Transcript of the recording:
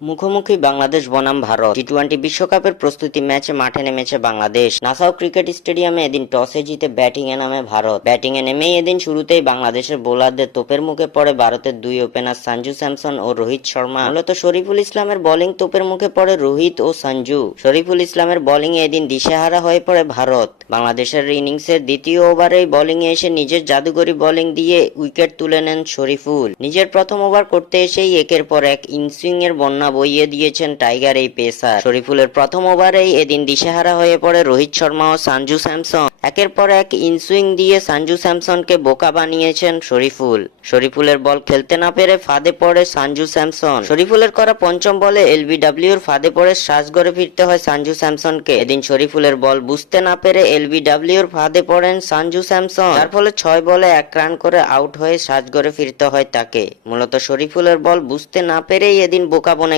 মুখোমুখি বাংলাদেশ বনাম ভারত। টি-20 বিশ্বকাপের প্রস্তুতি ম্যাচে মাঠে নেমেছে বাংলাদেশ। নাসাউ ক্রিকেট স্টেডিয়ামে এদিন টসে জিতে ব্যাটিংয়ে নামে ভারত। ব্যাটিংয়ে নেমেই এদিন শুরুতেই বাংলাদেশের বোলারদের তোপের মুখে পড়ে ভারতের দুই ওপেনার সঞ্জু স্যামসন ও রোহিত শর্মা। মূলত শরীফুল ইসলামের বোলিং তোপের মুখে পড়ে রোহিত ও সঞ্জু। শরীফুল ইসলামের বোলিংয়ে এদিন দিশেহারা হয়ে পড়ে ভারত। বাংলাদেশের ইনিংসের দ্বিতীয় ওভারেই বোলিংয়ে এসে নিজের জাদুগরি বোলিং দিয়ে উইকেট তুলে নেন শরীফুল। নিজের প্রথম ওভার করতে এসেই একের পর এক ইনসুইং এর বন্যা বইয়ে দিয়েছেন টাইগার এই পেসার। শরীফুলের প্রথম ওভারেই এদিন দিশেহারা হয়ে পড়ে রোহিত শর্মা ও সঞ্জু স্যামসন। একের পর এক ইনসুইং দিয়ে সঞ্জু স্যামসনকে বোকা বানিয়েছেন শরীফুল। শরীফুলের বল খেলতে না পেরে ফাঁদে পড়ে সঞ্জু স্যামসন। শরীফুলের করা পঞ্চম বলে এলবিডব্লিউর ফাঁদে পড়ে শ্বাসঘরে ফিরতে হয় সঞ্জু স্যামসনকে। এদিন শরীফুলের বল বুঝতে না পেরে এলবিডব্লিউর ফাঁদে পড়েন সঞ্জু স্যামসন, যার ফলে 6 বলে 1 রান করে আউট হয়ে শ্বাসঘরে ফিরতে হয় তাকে। মূলত শরীফুলের বল বুঝতে না পেরেই এদিন বোকা বনে